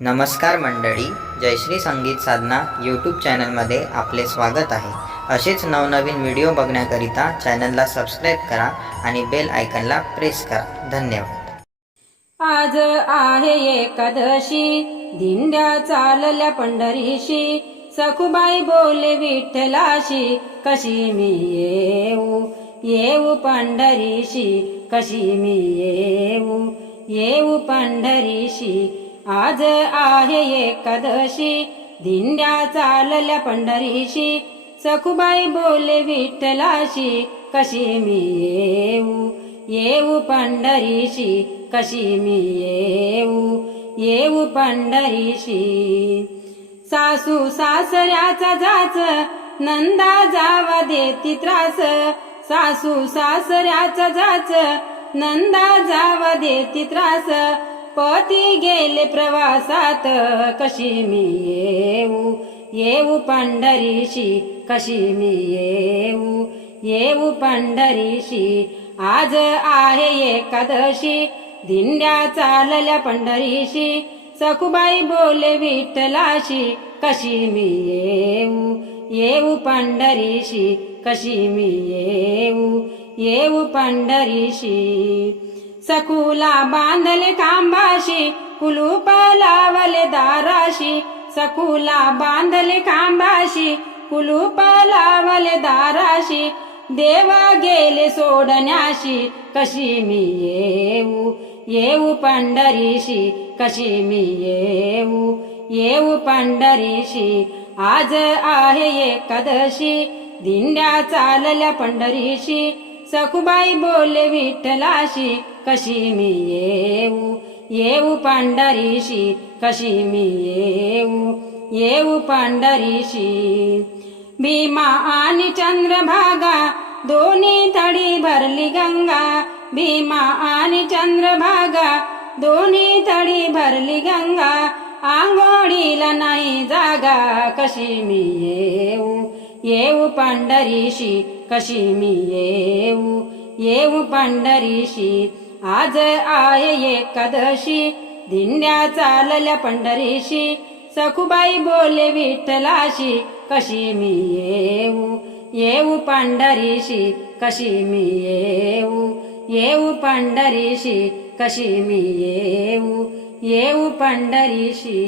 नमस्कार मंडळी, जयश्री संगीत साधना यूट्यूब चॅनलमध्ये आपले स्वागत आहे। असेच नवनवीन व्हिडिओ बघण्याकरिता चॅनलला सबस्क्राईब करा आणि बेल आयकॉनला प्रेस करा। धन्यवाद। आज आहे एकादशी, दिंड्या चालल्या पंढरीशी, सखुबाई बोले विठ्ठलाशी, कशी मी येऊ येऊ पंढरीशी, कशी मी येऊ पंढरीशी। आज आहे एकादशी, दिंड्या चालल्या पंढरीशी, सखुबाई बोले विठ्ठलाशी, कशी मी येऊ पंढरीशी, कशी मी येऊ पंढरीशी। सासू सासऱ्याचा जाच, नंदा जावा देती त्रास, सासू सासऱ्याचा जाच, नंदा जावा देती त्रास, पती गेले प्रवासात, कशी मी येऊ पंढरीशी, कशी मी येऊ पंढरीशी। आज आहे एकादशी, दिंड्या चालल्या पंढरीशी, सखुबाई बोले विठ्ठलाशी, कशी मी येऊ पंढरीशी, कशी मी येऊ पंढरीशी। सखुला बांधले खांबाशी, कुलूप लावले दाराशी, सखुला बांधले खांबाशी, कुलूप लावले दाराशी, देवा गेले सोडण्याशी, कशी मी येऊ पंढरीशी, कशी मी येऊ पंढरीशी। आज आहे एकादशी, दिंड्या चालल्या पंढरीशी, सखुबाई बोले विठ्ठलाशी, कशी मी येऊ पंढरीशी, कशी मी येऊ पंढरीशी। भीमा आणि चंद्रभागा, दोन्ही तळी भरली गंगा, भीमा आणि चंद्रभागा, दोन्ही तळी भरली गंगा, आंघोळीला नाही जागा, कशी मी येऊ पंढरीशी, कशी मी येऊ पंढरीशी। आज आहे एकादशी, दिंड्या चालल्या पंढरीशी, सखुबाई बोले विठ्ठलाशी, कशी मी येऊ पंढरीशी, कशी मी येऊ पंढरीशी, कशी मी येऊ पंढरीशी।